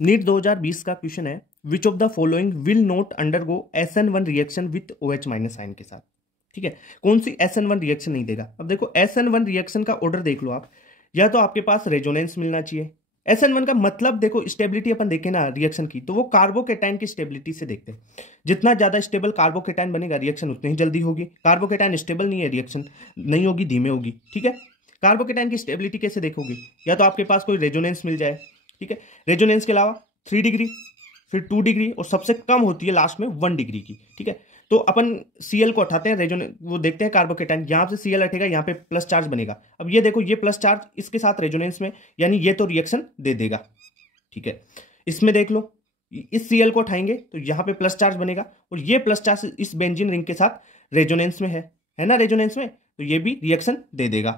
NEET 2020 का question है, विच of the following will not undergo SN1 reaction with OH minus ion के साथ। ठीक है, कौन सी SN1 रिएक्शन नहीं देगा। अब देखो SN1 रिएक्शन का ऑर्डर देख लो आप, या तो आपके पास रेजोनेंस मिलना चाहिए। SN1 का मतलब देखो स्टेबिलिटी अपन देखें ना रिएक्शन की, तो वो कार्बोकेटाइन की स्टेबिलिटी से देखते हैं। जितना ज्यादा स्टेबल कार्बोकेटाइन बनेगा रिएक्शन उतनी ही जल्दी होगी। कार्बोकेटाइन स्टेबल नहीं है, रिएक्शन नहीं होगी, धीमे होगी। ठीक है, कार्बोकेटाइन की स्टेबिलिटी कैसे देखोगे, या तो आपके पास कोई रेजोनेंस मिल जाए। ठीक है, रेजोनेंस के अलावा 3 डिग्री, फिर 2 डिग्री, और सबसे कम होती है लास्ट में 1 डिग्री की। ठीक है, तो अपन Cl को उठाते हैं, रेजोनेंस वो देखते हैं कार्बोकेटाइन, यहां से Cl हटेगा, यहां पे प्लस चार्ज बनेगा। अब ये देखो, ये प्लस चार्ज इसके साथ रेजोनेंस में, यानी ये तो रिएक्शन दे देगा। ठीक है, इसमें देख लो, इस Cl को उठाएंगे तो यहां पे प्लस चार्ज बनेगा, और ये प्लस चार्ज इस बेंजीन रिंग के साथ रेजोनेंस में है ना, रेजोनेंस में, तो ये भी रिएक्शन दे देगा।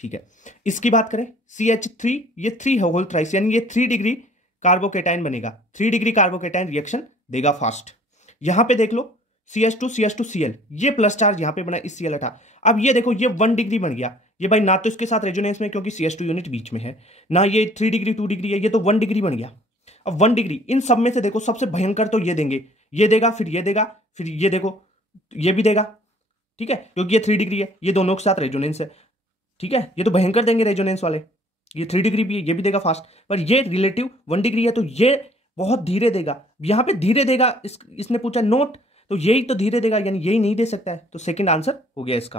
ठीक है, इसकी बात करें CH3, ये 3 है होल थ्राइस, यानी ये 3 डिग्री कार्बोकेटाइन बनेगा। 3 डिग्री कार्बोकेटाइन रिएक्शन देगा फास्ट। यहां पे देख लो CH2 Cl, ये प्लस चार्ज यहां पे बना, इस Cl हटा। अब ये देखो, ये 1 डिग्री बन गया। ये भाई ना तो इसके साथ रेजोनेंस में क्योंकि CH2 यूनिट बीच में है, ना ये 3 डिग्री 2 डिग्री है, ये तो 1 डिग्री बन गया। अब 1 डिग्री इन सब में से देखो सबसे भयंकर तो ये देंगे, ये देगा, फिर ये देगा, फिर ये देखो ये भी देगा। ठीक है, क्योंकि ये 3 डिग्री है, ये दोनों के साथ रेजोनेंस है। ठीक है, ये तो भयंकर देंगे रेजोनेंस वाले। ये 3 डिग्री भी है, ये भी देगा फास्ट, पर ये रिलेटिव 1 डिग्री है, तो ये बहुत धीरे देगा। यहां पे धीरे देगा, इसने पूछा नोट, तो यही तो धीरे देगा, यानी यही नहीं दे सकता है, तो सेकंड आंसर हो गया इसका।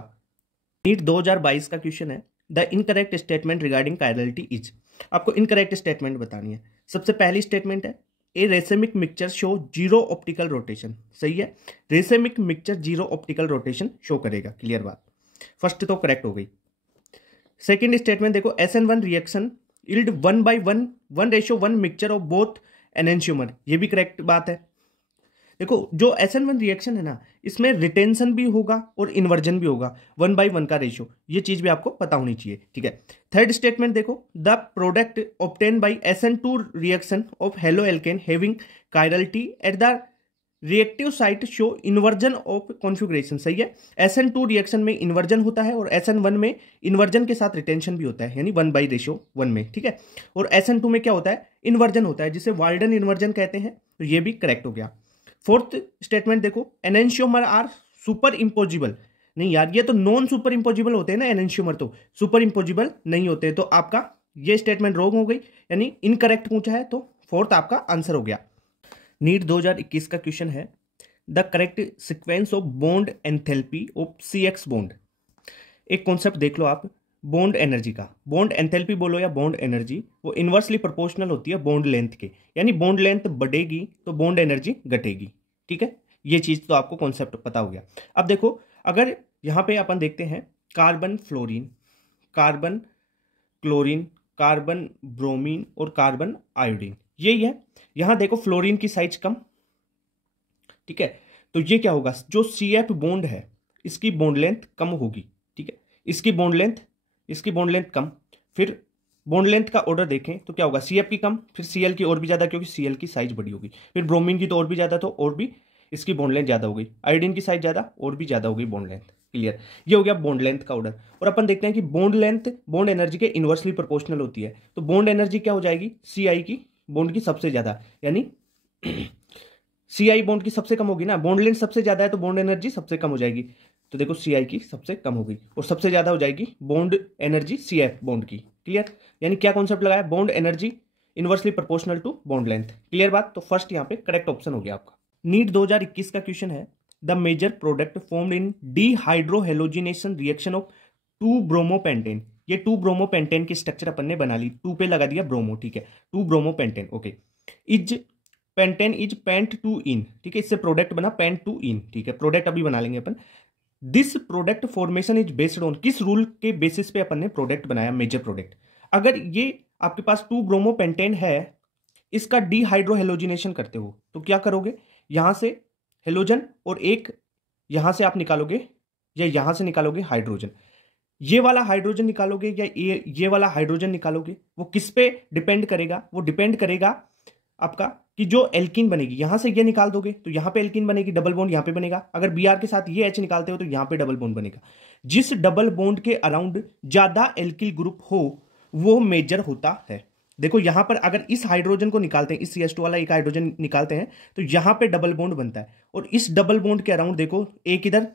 नीट 2022 का क्वेश्चन है, the incorrect statement regarding chirality is. आपको इनकरेक्ट स्टेटमेंट बतानी है। सबसे पहली स्टेटमेंट है, a racemic mixture show 0 optical rotation. सही है, racemic mixture 0 optical rotation show करेगा, क्लियर बात। फर्स्ट तो करेक्ट हो गई। सेकेंड स्टेटमेंट देखो, SN1 reaction yield 1:1 mixture of both enantiomer, ये भी करेक्ट बात है। देखो जो SN1 रिएक्शन है ना, इसमें रिटेंशन भी होगा और इन्वर्जन भी होगा, 1:1 का रेशियो, ये चीज भी आपको पता होनी चाहिए। ठीक है, थर्ड स्टेटमेंट देखो, the product obtain bye SN2 reaction of halo alkane having chirality at the reactive site show inversion of configuration. सही है, SN2 रिएक्शन में इन्वर्जन होता है और SN1 में इन्वर्जन के साथ रिटेंशन भी होता है, यानी 1:1 में। ठीक है, और SN2 में क्या होता है, इन्वर्जन होता है, जिसे वाल्डन इन्वर्जन कहते हैं, तो ये भी करेक्ट हो गया। फोर्थ स्टेटमेंट देखो, एनेंशियोमर आर सुपर इम्पोजिबल। नहीं यार, ये तो नॉन सुपर इम्पोजिबल होते हैं ना, एनेंशियोमर तो सुपर इम्पोजिबल नहीं होते, तो आपका ये स्टेटमेंट रॉन्ग हो गई, यानी इनकरेक्ट पूछा है, तो फोर्थ आपका आंसर हो गया। नीट 2021 का क्वेश्चन है, the correct sequence of bond enthalpy of CX bond. एक कॉन्सेप्ट देख लो आप, बॉन्ड एनर्जी का, बॉन्ड एंथैल्पी बोलो या बॉन्ड एनर्जी, वो इनवर्सली प्रोपोर्शनल होती है बॉन्ड लेंथ के, यानी बॉन्ड लेंथ बढ़ेगी तो बॉन्ड एनर्जी घटेगी। ठीक है, ये चीज तो आपको कॉन्सेप्ट पता हो गया। अब देखो, अगर यहां पे अपन देखते हैं carbon fluorine, carbon chlorine, carbon bromine और कार्बन आयोडीन, यही है। यहां देखो फ्लोरीन की साइज कम। ठीक है, तो ये क्या होगा, जो CF बॉन्ड है इसकी बॉन्ड लेंथ कम होगी। ठीक है, इसकी बॉन्ड लेंथ कम, फिर बॉन्ड लेंथ का ऑर्डर देखें तो क्या होगा, CF की कम, फिर Cl की और भी ज्यादा क्योंकि Cl की साइज बड़ी होगी, फिर ब्रोमीन की तो और भी ज्यादा, तो और भी इसकी बॉन्ड लेंथ ज्यादा हो गई, आयोडीन की साइज ज्यादा और भी ज्यादा हो गई बॉन्ड लेंथ। क्लियर, ये हो गया बॉन्ड लेंथ का ऑर्डर। और अपन देखते हैं कि बॉन्ड लेंथ बॉन्ड एनर्जी के इनवर्सली प्रोपोर्शनल होती है, तो बॉन्ड एनर्जी क्या हो जाएगी, Ci की बॉन्ड की सबसे ज्यादा, यानी Ci बॉन्ड की सबसे कम होगी ना, बॉन्ड लेंथ सबसे ज्यादा है तो बॉन्ड एनर्जी सबसे कम हो जाएगी, तो देखो Ci की सबसे कम होगी और सबसे ज्यादा हो जाएगी बॉन्ड एनर्जी CF बॉन्ड की। क्लियर, यानी क्या कॉन्सेप्ट लगाया, bond energy inversely proportional to bond length. Clear बात, तो फर्स्ट यहाँ पे करेक्ट ऑप्शन हो गया आपका। नीट 2021 का क्वेश्चन है, the major product formed in dehydrohalogenation reaction of 2 bromopentane. ये 2 ब्रोमोपेंटेन की स्ट्रक्चर अपन ने बना ली, 2 पे लगा दिया ब्रोमो। ठीक है, 2 bromopentane, okay. Is pentane is pent two ene. ठीक है, इससे प्रोडक्ट बना पेंट टू इन। ठीक है, प्रोडक्ट अभी बना लेंगे अपन। This product formation is based on, किस रूल के बेसिस पे अपन ने प्रोडक्ट बनाया, मेजर प्रोडक्ट। अगर ये आपके पास 2 ब्रोमोपेंटेन है, इसका डीहाइड्रोहेलोजिनेशन करते हो तो क्या करोगे, यहां से हेलोजन और एक यहां से आप निकालोगे या यहां से निकालोगे हाइड्रोजन, ये वाला हाइड्रोजन निकालोगे या ये वाला हाइड्रोजन निकालोगे, वो किस पे डिपेंड करेगा, वो डिपेंड करेगा आपका कि जो एल्कीन बनेगी, यहां से ये निकाल दोगे तो यहां पे एल्कीन बनेगी, डबल बॉन्ड यहां पे बनेगा। अगर Br के साथ ये H निकालते हो तो यहां पे डबल बॉन्ड बनेगा। जिस डबल बॉन्ड के अराउंड ज्यादा एल्किल ग्रुप हो वो मेजर होता है, देखो यहां पर अगर इस हाइड्रोजन को निकालते हैं, इस CH2 वाला एक हाइड्रोजन निकालते हैं, तो यहां पे डबल बॉन्ड बनता है, और इस डबल बॉन्ड के अराउंड देखो एक इधर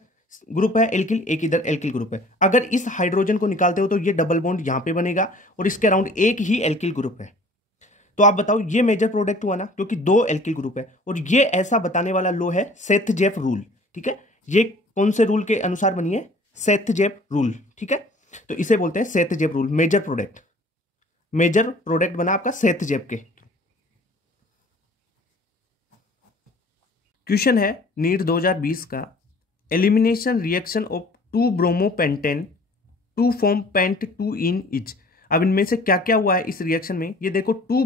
ग्रुप है एल्किल, एक इधर एल्किल ग्रुप है। अगर इस हाइड्रोजन को निकालते हो तो ये डबल बॉन्ड यहां पे बनेगा और इसके अराउंड एक ही एल्किल ग्रुप है। तो आप बताओ ये मेजर प्रोडक्ट हुआ ना, क्योंकि दो एल्किल ग्रुप है, और ये ऐसा बताने वाला लो है सेथ-जेफ रूल। ठीक है, ये कौन से रूल के अनुसार बनी है? Saytzeff rule. ठीक है, तो इसे बोलते हैं Saytzeff rule. Major product, major product बना आपका सेथ-जेफ के। क्वेश्चन है नीट 2020 का, elimination reaction of 2 bromopentane to form pent 2 ene each. अब इनमें से क्या क्या हुआ है इस रिएक्शन में, ये देखो 2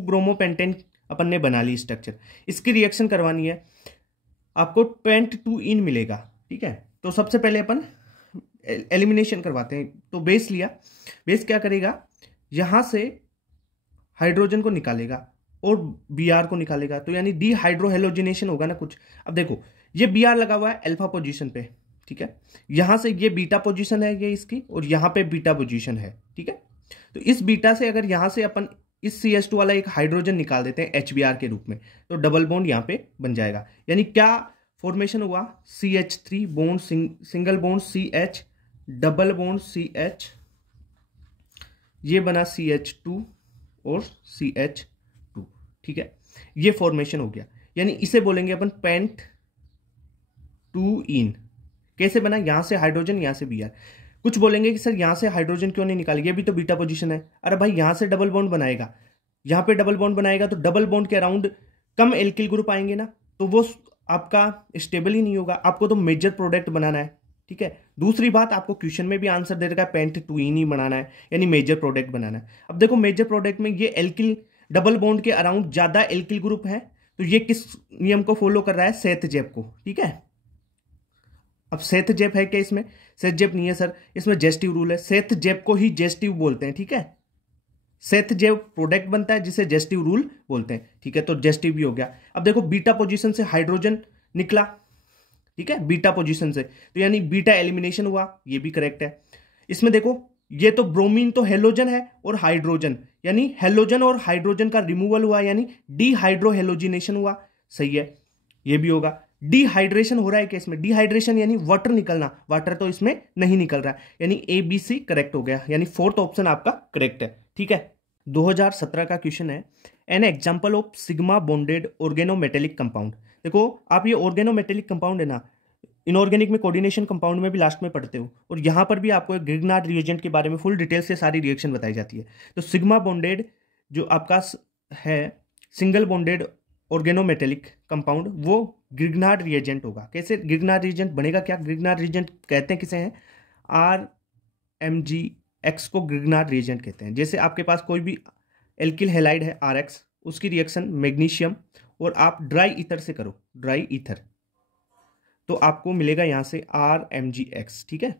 ब्रोमोपेंटेन अपन ने बना ली स्ट्रक्चर, इसकी रिएक्शन करवानी है, आपको पेंट 2 इन मिलेगा। ठीक है, तो सबसे पहले अपन एलिमिनेशन करवाते हैं। तो बेस लिया, बेस क्या करेगा, यहां से हाइड्रोजन को निकालेगा और Br को निकालेगा, तो यानी डीहाइड्रोहेलोजिनेशन होगा ना कुछ। अब देखो ये Br लगा हुआ है अल्फा पोजीशन पे, ठीक है, यहां से ये बीटा पोजीशन है ये इसकी, और यहां पे बीटा पोजीशन है। ठीक है, तो इस बीटा से अगर यहां से अपन इस CH2 वाला एक हाइड्रोजन निकाल देते हैं HBr के रूप में, तो डबल बॉन्ड यहां पे बन जाएगा। यानी क्या फॉर्मेशन हुआ, CH3 bond single bond CH, double bond CH, ये बना CH2 और CH2। ठीक है, ये फॉर्मेशन हो गया, यानी इसे बोलेंगे अपन पेंट 2 इन। कैसे बना, यहां से हाइड्रोजन, यहां से Br। कुछ बोलेंगे कि सर यहां से हाइड्रोजन क्यों नहीं निकाले, ये भी तो बीटा पोजीशन है। अरे भाई यहां से डबल बॉन्ड बनाएगा, यहां पे डबल बॉन्ड बनाएगा, तो डबल बॉन्ड के अराउंड कम एल्किल ग्रुप आएंगे ना, तो वो आपका स्टेबल ही नहीं होगा। आपको तो मेजर प्रोडक्ट बनाना है। ठीक है, दूसरी बात, आपको क्वेश्चन में भी आंसर दे रखा है पेंट 2 इन ही बनाना है, यानी मेजर प्रोडक्ट बनाना है। अब देखो मेजर प्रोडक्ट में ये एल्किल डबल बॉन्ड के अराउंड ज्यादा एल्किल ग्रुप है, तो ये किस नियम को फॉलो कर रहा है, सेथ-जेफ को। ठीक है, अब सेथ-जेफ है क्या इसमें, सेथ-जेफ नहीं है सर, इसमें जेस्टिव रूल है, सेथ-जेफ को ही जेस्टिव बोलते हैं। ठीक है, सेथ-जेफ प्रोडक्ट बनता है जिसे जेस्टिव रूल बोलते हैं। ठीक है, तो जेस्टिव भी हो गया। अब देखो बीटा पोजीशन से हाइड्रोजन निकला, ठीक है, बीटा पोजीशन से, तो यानी बीटा एलिमिनेशन हुआ, ये भी करेक्ट है। इसमें देखो ये तो ब्रोमीन तो हेलोजन है और हाइड्रोजन, यानी हेलोजन और हाइड्रोजन का रिमूवल हुआ, यानी डीहाइड्रोहेलोजिनेशन हुआ, सही है, ये भी होगा। डिहाइड्रेशन हो रहा है केस में, डिहाइड्रेशन यानी वाटर निकलना, वाटर तो इसमें नहीं निकल रहा है, यानी ABC करेक्ट हो गया, यानी फोर्थ ऑप्शन आपका करेक्ट है। ठीक है, 2017 का क्वेश्चन है, an example of sigma bonded organometallic compound. देखो आप ये ऑर्गेनोमेटेलिक कंपाउंड है ना, इनऑर्गेनिक में कोऑर्डिनेशन कंपाउंड में भी लास्ट में पढ़ते हो, और यहां पर भी आपको एक ग्रिग्नार्ड रिएजेंट के बारे में फुल डिटेल से सारी रिएक्शन बताई जाती है। तो सिग्मा बॉन्डेड जो आपका है सिंगल बॉन्डेड ऑर्गेनोमेटेलिक कंपाउंड, वो ग्रिग्नार्ड रिएजेंट होगा। कैसे ग्रिग्नार्ड रिएजेंट बनेगा, क्या ग्रिग्नार्ड रिएजेंट कहते हैं किसे हैं, RMgX को ग्रिग्नार्ड रिएजेंट कहते हैं। जैसे आपके पास कोई भी एल्किल हैलाइड है RX, उसकी रिएक्शन मैग्नीशियम और आप ड्राई ईथर से करो, ड्राई ईथर, तो आपको मिलेगा यहां से RMgX। ठीक है,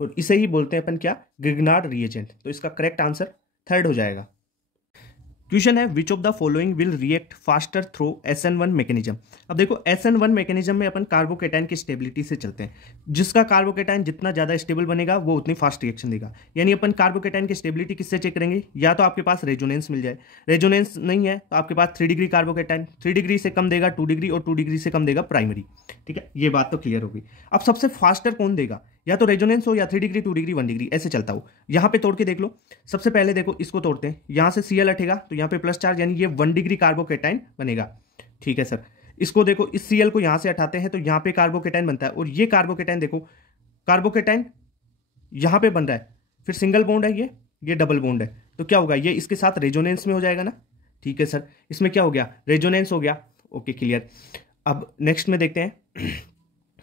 और इसे ही बोलते हैं अपन क्या, ग्रिग्नार्ड रिएजेंट। तो इसका करेक्ट आंसर थर्ड हो जाएगा। क्वेश्चन है, विच of the following will react faster through SN1 mechanism. अब देखो SN1 मैकेनिज्म में अपन कार्बोकेटाइन की स्टेबिलिटी से चलते हैं, जिसका कार्बोकेटाइन जितना ज्यादा स्टेबल बनेगा वो उतनी फास्ट रिएक्शन देगा। यानी अपन कार्बोकेटाइन की स्टेबिलिटी किससे चेक करेंगे, या तो आपके पास रेजोनेंस मिल जाए, रेजोनेंस नहीं है तो आपके पास 3 डिग्री कार्बोकेटाइन, 3 डिग्री से कम देगा 2 डिग्री, और 2 डिग्री से कम देगा प्राइमरी। ठीक है, ये बात तो क्लियर होगी। अब सबसे फास्टर कौन देगा, या तो रेजोनेंस हो, या 3 डिग्री 2 डिग्री 1 डिग्री, ऐसे चलता हो। यहां पे तोड़ के देख लो, सबसे पहले देखो इसको तोड़ते हैं, यहां से Cl हटेगा तो यहाँ पे प्लस चार्ज, यानी ये 1 डिग्री कार्बोकेटाइन बनेगा। ठीक है सर, इसको देखो इस Cl को यहां से हटाते हैं तो यहाँ पे कार्बोकेटाइन बनता है, और ये कार्बोकेटाइन देखो, कार्बोकेटाइन यहां पे बन रहा है, फिर सिंगल बॉन्ड है ये डबल बॉन्ड है, तो क्या होगा, ये इसके साथ रेजोनेंस में हो जाएगा ना। ठीक है सर, इसमें क्या हो गया, रेजोनेंस हो गया। Okay clear. अब नेक्स्ट में देखते हैं,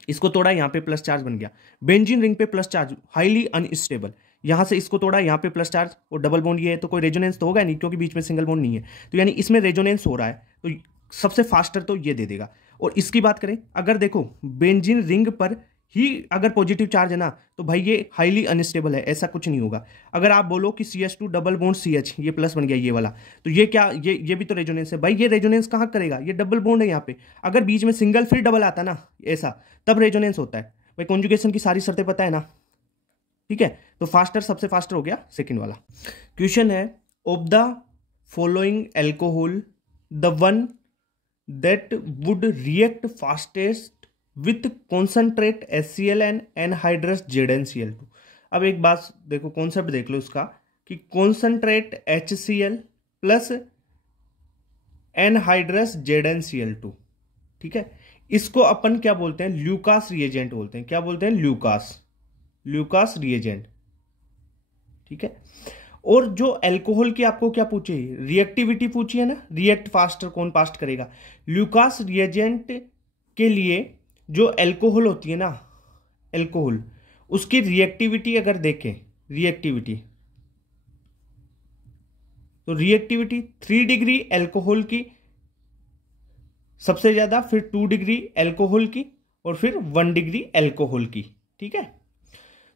इसको तोड़ा, यहाँ पे प्लस चार्ज बन गया, बेंजीन रिंग पे प्लस चार्ज, हाईली अनस्टेबल, यहां से इसको तोड़ा, यहाँ पे प्लस चार्ज और डबल बॉन्ड ये है, तो कोई रेजोनेंस तो होगा नहीं क्योंकि बीच में सिंगल बॉन्ड नहीं है, तो यानी इसमें रेजोनेंस हो रहा है, तो सबसे फास्टर तो ये दे देगा। और इसकी बात करें, अगर देखो बेंजीन रिंग पर ही अगर पॉजिटिव चार्ज है ना, तो भाई ये हाईली अनस्टेबल है, ऐसा कुछ नहीं होगा। अगर आप बोलो कि CH2 डबल बॉन्ड CH, ये प्लस बन गया ये वाला, तो ये क्या, ये भी तो रेजोनेंस है भाई, ये रेजोनेंस कहां करेगा, ये डबल बॉन्ड है यहाँ पे, अगर बीच में सिंगल फिर डबल आता ना ऐसा, तब रेजोनेंस होता है भाई। कॉन्जुगेशन की सारी शर्तें पता है ना। ठीक है, तो फास्टर सबसे फास्टर हो गया सेकंड वाला। क्वेश्चन है, of the following alcohol the one that would react fastest with concentrate HCl and anhydrous ZnCl2। अब एक बात देखो, कॉन्सेप्ट देख लो इसका कि concentrate HCl plus anhydrous ZnCl2, ठीक है, इसको अपन क्या बोलते हैं, ल्यूकास रिएजेंट बोलते हैं। क्या बोलते हैं? ल्यूकास रिएजेंट, ठीक है। और जो अल्कोहल की आपको क्या पूछे, रिएक्टिविटी पूछी है ना, रिएक्ट फास्टर कौन फास्ट करेगा। ल्यूकास रिएजेंट के लिए जो अल्कोहल होती है ना, अल्कोहल, उसकी रिएक्टिविटी अगर देखें, रिएक्टिविटी तो रिएक्टिविटी 3 डिग्री अल्कोहल की सबसे ज्यादा, फिर 2 डिग्री अल्कोहल की, और फिर 1 डिग्री अल्कोहल की, ठीक है।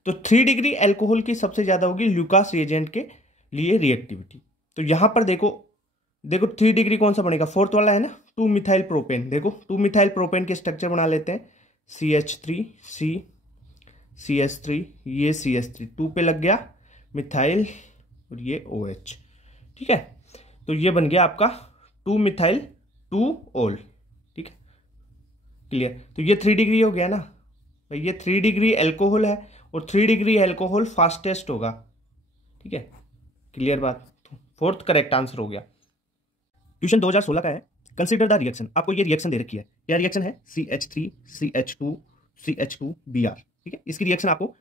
तो 3 डिग्री अल्कोहल की सबसे ज्यादा होगी ल्यूकास रिएजेंट के लिए रिएक्टिविटी। तो यहां पर देखो 3 डिग्री कौन सा बनेगा, फोर्थ वाला है ना, 2 मिथाइल प्रोपेन। देखो 2 मिथाइल प्रोपेन के स्ट्रक्चर बना लेते हैं, CH3 CH3, ये CH3 2 पे लग गया मिथाइल और ये OH, ठीक है। तो ये बन गया आपका 2 मिथाइल 2 ऑल, ठीक है, क्लियर। तो ये 3 डिग्री हो गया ना भाई, ये 3 डिग्री अल्कोहल है और 3 डिग्री अल्कोहल फास्टेस्ट होगा, ठीक है, क्लियर बात। फोर्थ करेक्ट आंसर हो गया। क्वेश्चन 2016 का है, कंसीडर द रिएक्शन। आपको ये रिएक्शन दे रखी है, क्या रिएक्शन है, CH3 CH2 CH2Br, ठीक है। इसकी रिएक्शन आपको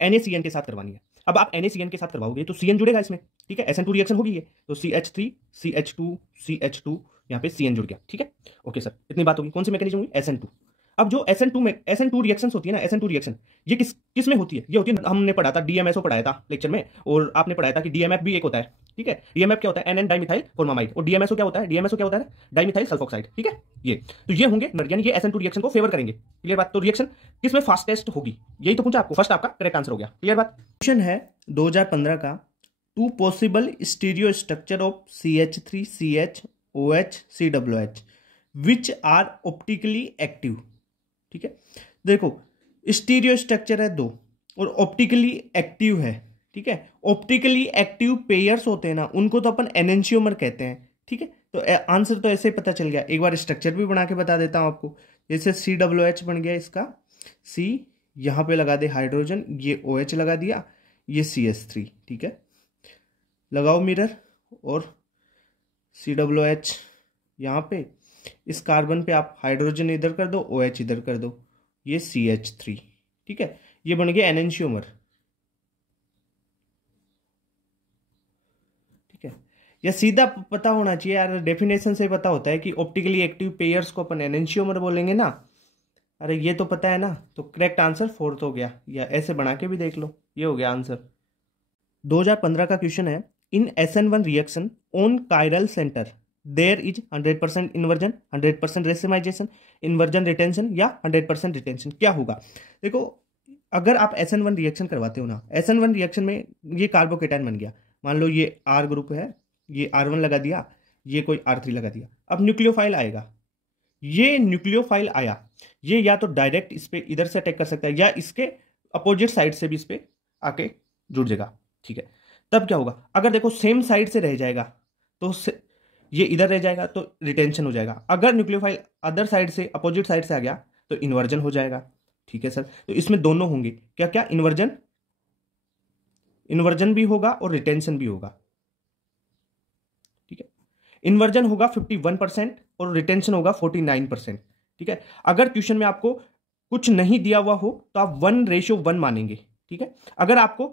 NaCN के साथ करवानी है। अब आप NaCN के साथ करवाओगे तो CN जुड़ेगा इसमें, ठीक है, SN2 रिएक्शन होगी ये, तो CH3 CH2 CH2 यहाँ पे CN जुड़ गया, ठीक है। ओके सर, इतनी बात होगी। कौन सी मैकेनिज्म हुई, SN2। अब जो SN2 रिएक्शंस होती है ना, SN2 रिएक्शन ये किस में होती है, ये होती है, हमने पढ़ा था DMSO पढ़ाया था लेक्चर में, और आपने पढ़ाया था कि DMF भी एक होता है, ठीक है। DMF क्या होता है, NN डाइमिथाइल फॉर्मामाइड, और DMSO क्या होता है, डाइमिथाइल सल्फोक्साइड, ठीक है। ये तो ये होंगे, यानी ये SN2 रिएक्शन को फेवर करेंगे, क्लियर बात। तो रिएक्शन किस में फास्टेस्ट होगी, यही तो पूछा आपको, फर्स्ट आपका करेक्ट आंसर हो गया, क्लियर बात। क्वेश्चन है 2015 का, 2 possible stereo structure of CH3 CH OH CWH which are optically active, ठीक है। देखो स्टीरियो स्ट्रक्चर है 2 और ऑप्टिकली एक्टिव है, ठीक है। ऑप्टिकली एक्टिव पेयर्स होते हैं ना, उनको तो अपन एनेंशियोमर कहते हैं, ठीक है। तो आंसर तो ऐसे ही पता चल गया। एक बार स्ट्रक्चर भी बना के बता देता हूं आपको। जैसे CWH बन गया, इसका C यहां पे लगा दे हाइड्रोजन, ये OH लगा दिया, ये CH3, ठीक है। लगाओ मिरर, और CWH यहां पे, इस कार्बन पे आप हाइड्रोजन इधर कर दो, OH इधर कर दो, ये CH3, ठीक है। ये बन गया एनेंशियोमर, ठीक है। या सीधा पता होना चाहिए यार, डेफिनेशन से पता होता है कि ऑप्टिकली एक्टिव पेयर्स को अपन एनेंशियोमर बोलेंगे ना। अरे ये तो पता है ना, तो करेक्ट आंसर फोर्थ हो गया। या ऐसे बना के भी देख लो, ये हो गया आंसर। 2015 का क्वेश्चन है, in SN1 reaction on chiral centre there is 100% inversion, 100% racemisation, inversion retention या 100% रिटेंशन, क्या होगा। देखो अगर आप SN1 रिएक्शन करवाते हो ना, SN1 रिएक्शन में ये कार्बोकेटायन बन गया, मान लो ये R ग्रुप है, ये R1 लगा दिया, ये कोई R3 लगा दिया। अब न्यूक्लियोफाइल आएगा, ये न्यूक्लियोफाइल आया, ये या तो डायरेक्ट इस पे इधर से अटैक कर सकता है, या इसके अपोजिट साइड से भी इस पे आके जुड़ जाएगा, ठीक है। तब क्या होगा, अगर देखो सेम साइड से रह जाएगा तो ये इधर रह जाएगा तो रिटेंशन हो जाएगा। अगर न्यूक्लियोफाइल अदर साइड से, अपोजिट साइड से आ गया तो इन्वर्जन हो जाएगा, ठीक है सर। तो इसमें दोनों होंगे, क्या क्या, इन्वर्जन भी होगा और रिटेंशन भी होगा, ठीक है। इन्वर्जन होगा 51% और रिटेंशन होगा 49%, ठीक है। अगर क्वेश्चन में आपको कुछ नहीं दिया हुआ हो तो आप 1:1 मानेंगे, ठीक है। अगर आपको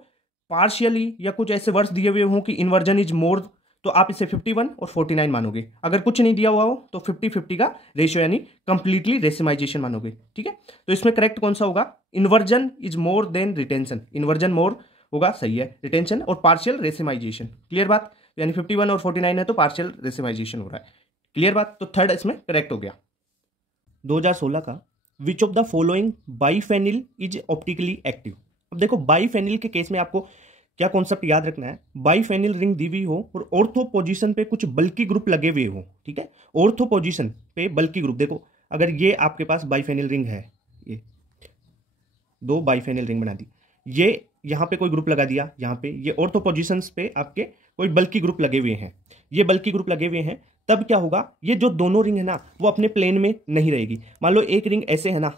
पार्शियली या कुछ ऐसे वर्ड्स दिए हुए हो कि इन्वर्जन इज मोर, तो आप इसे 51 और 49 मानोगे। अगर कुछ नहीं दिया हुआ हो तो 50-50 का रेशियो यानी कंप्लीटली रेसिमाइजेशन मानोगे, ठीक है। तो इसमें करेक्ट कौन सा होगा, inversion is more than retention, inversion more होगा, सही है, रिटेंशन और पार्शियल रेसिमाइजेशन, क्लियर बात। यानी 51 और 49 है तो पार्शियल रेसिमाइजेशन हो रहा है, क्लियर बात। तो थर्ड इसमें करेक्ट हो गया। 2016 का, which of the following biphenyl is optically active. अब देखो बाइफेनिल के केस में आपको क्या कॉन्सेप्ट याद रखना है, बाइफेनिल रिंग दी हुई हो और ऑर्थो पोजीशन पे कुछ बल्की ग्रुप लगे हुए हो, ठीक है। ऑर्थो पोजीशन पे बल्की ग्रुप, देखो अगर ये आपके पास बाइफेनिल रिंग है, ये 2 बाइफेनिल रिंग बना दी, ये यहाँ पे कोई ग्रुप लगा दिया, यहाँ पे ये ऑर्थो पोजीशंस पे आपके कोई बल्कि ग्रुप लगे हुए हैं, ये बल्कि ग्रुप लगे हुए हैं, तब क्या होगा, ये जो दोनों रिंग है ना वो अपने प्लेन में नहीं रहेगी। मान लो एक रिंग ऐसे है ना,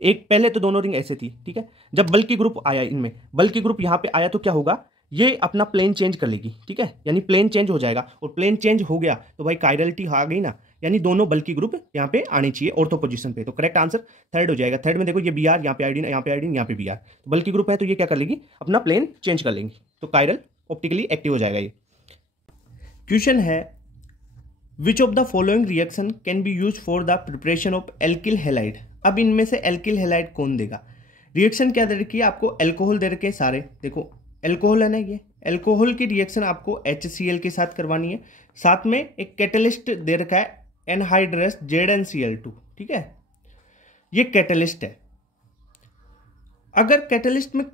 एक पहले तो दोनों रिंग ऐसे थी, ठीक है, जब बल्कि ग्रुप आया, इनमें बल्कि ग्रुप यहाँ पे आया तो क्या होगा, ये अपना प्लेन चेंज कर लेगी, ठीक है, यानी प्लेन चेंज हो जाएगा, और प्लेन चेंज हो गया तो भाई कायरलिटी आ गई ना, यानी दोनों बल्कि ग्रुप यहाँ पे आने चाहिए ऑर्थो पोजीशन पे। तो करेक्ट आंसर थर्ड हो जाएगा। थर्ड में देखो ये बी आर, यहाँ पे आयोडीन, यहाँ पे आयोडीन, यहाँ पे बी आर, तो बल्कि ग्रुप है तो ये क्या कर लेगी, अपना प्लेन चेंज कर लेंगी, तो कायरल ऑप्टिकली एक्टिव हो जाएगा ये। क्वेश्चन है विच of the following reaction can be use for the preparation of alkyl halide. अब इनमें से एल्किल हैलाइड कौन देगा। रिएक्शन क्या दे रखी है आपको, एल्कोहल दे रखे सारे, देखो एल्कोहल है ना, ये एल्कोहल की रिएक्शन आपको HCl के साथ करवानी है, साथ में एक कैटलिस्ट दे रखा है एनहाइड्रस ZnCl2, ठीक है, ये कैटलिस्ट है। अगर कैटलिस्ट में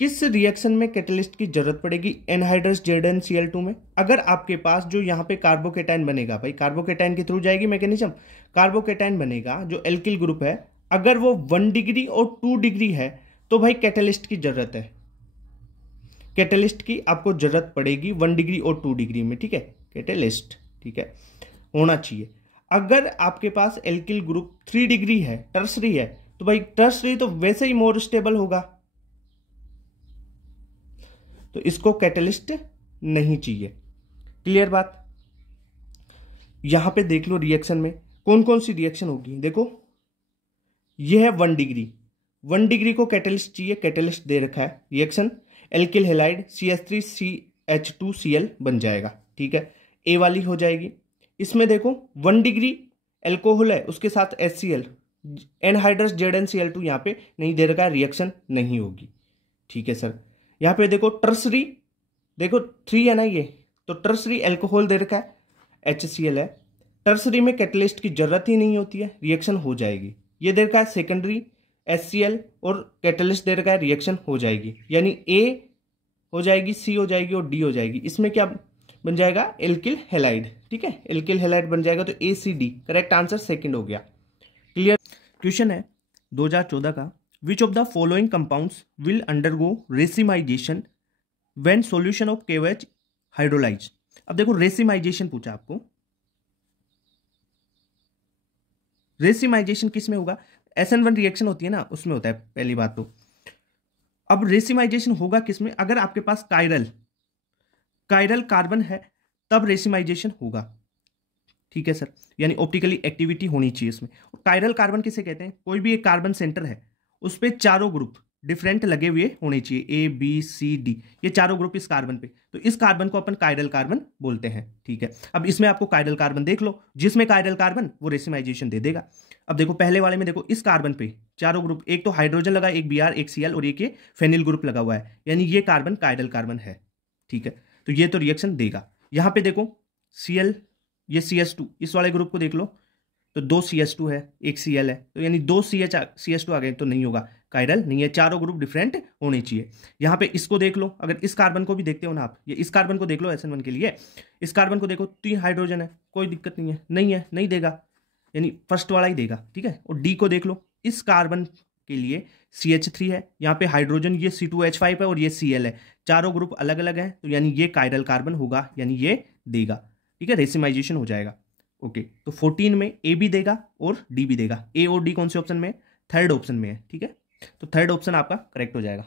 किस रिएक्शन में कैटलिस्ट की जरूरत पड़ेगी, एनहाइड्रस ZnCl2 में। अगर आपके पास जो यहाँ पे कार्बोकेटाइन बनेगा, भाई कार्बोकेटाइन के थ्रू जाएगी मैकेनिज्म, कार्बोकेटाइन बनेगा जो एल्किल ग्रुप है, अगर वो 1 डिग्री और 2 डिग्री है तो भाई कैटलिस्ट की जरूरत है, कैटलिस्ट की आपको जरूरत पड़ेगी 1 डिग्री और 2 डिग्री में, ठीक है, कैटलिस्ट, ठीक है, होना चाहिए। अगर आपके पास एल्किल ग्रुप 3 डिग्री है, टर्सरी है, तो भाई टर्सरी तो वैसे ही मोर स्टेबल होगा, तो इसको कैटलिस्ट नहीं चाहिए। क्लियर बात। यहां पे देख लो रिएक्शन में कौन कौन सी रिएक्शन होगी, देखो ये है 1 डिग्री, 1 डिग्री को कैटलिस्ट चाहिए, कैटलिस्ट दे रखा है, रिएक्शन एल्किल हैलाइड CH3CH2Cl बन जाएगा, ठीक है, ए वाली हो जाएगी। इसमें देखो 1 डिग्री एल्कोहल है, उसके साथ HCl, एनहाइड्रस ZnCl2 यहाँ पे नहीं दे रखा है, रिएक्शन नहीं होगी, ठीक है सर। यहाँ पे देखो टर्सरी, देखो 3 है ना ये, तो टर्सरी एल्कोहल दे रखा है HCl है, टर्सरी में कैटलिस्ट की जरूरत ही नहीं होती है, रिएक्शन हो जाएगी। ये दे रखा है सेकेंडरी HCl और कैटलिस्ट दे रखा है, रिएक्शन हो जाएगी, यानी A हो जाएगी, C हो जाएगी और D हो जाएगी। इसमें क्या बन जाएगा, एल्किल हैलाइड, ठीक है, एल्किल हैलाइड बन जाएगा, तो ACD करेक्ट आंसर सेकंड हो गया। क्लियर। क्वेश्चन है 2014 का, which of the following compounds will undergo racemisation when solution of KOH hydrolyse. अब देखो रेसिमाइजेशन पूछा आपको, रेसिमाइजेशन किस में होगा, SN1 रिएक्शन होती है ना उसमें होता है पहली बात तो। अब रेसिमाइजेशन होगा किसमें, अगर आपके पास कायरल कार्बन है तब रेसिमाइजेशन होगा, ठीक है सर, यानी ऑप्टिकली एक्टिविटी होनी चाहिए इसमें। कायरल कार्बन किसे कहते हैं, कोई भी एक कार्बन सेंटर है उस पे चारों ग्रुप डिफरेंट लगे हुए होने चाहिए, ABCD, ये चारों ग्रुप इस कार्बन पे, तो इस कार्बन को अपन कायरल कार्बन बोलते हैं, ठीक है। अब इसमें आपको कायरल कार्बन देख लो, जिसमें कायरल कार्बन वो रेसिमाइजेशन दे देगा। अब देखो पहले वाले में देखो इस कार्बन पे चारों ग्रुप, एक तो हाइड्रोजन लगा, एक Br, एक Cl और एक ये फेनिल ग्रुप लगा हुआ है, यानी ये कार्बन कायरल कार्बन है, ठीक है, तो ये तो रिएक्शन देगा। यहां पे देखो Cl, ये CH2, इस वाले ग्रुप को देख लो, तो 2 CH2 है, एक Cl है, तो यानी 2 CH2 आ गए, तो नहीं होगा, कायरल नहीं है, चारों ग्रुप डिफरेंट होने चाहिए। यहां पे इसको देख लो, अगर इस कार्बन को भी देखते हो ना आप, ये इस कार्बन को देख लो SN1 के लिए, इस कार्बन को देखो 3 हाइड्रोजन है, कोई दिक्कत नहीं है, नहीं देगा, यानी फर्स्ट वाला ही देगा, ठीक है। और D को देख लो, इस कार्बन के लिए CH3 है, यहाँ पे हाइड्रोजन ये C2H5 है और ये Cl है, चारों ग्रुप अलग अलग है, तो यानी ये कायरल कार्बन होगा, यानी ये देगा, ठीक है, रेसिमाइजेशन हो जाएगा। ओके, तो 14 में A भी देगा और D भी देगा। A और D कौन से ऑप्शन में है, थर्ड ऑप्शन में है, ठीक है, तो थर्ड ऑप्शन आपका करेक्ट हो जाएगा।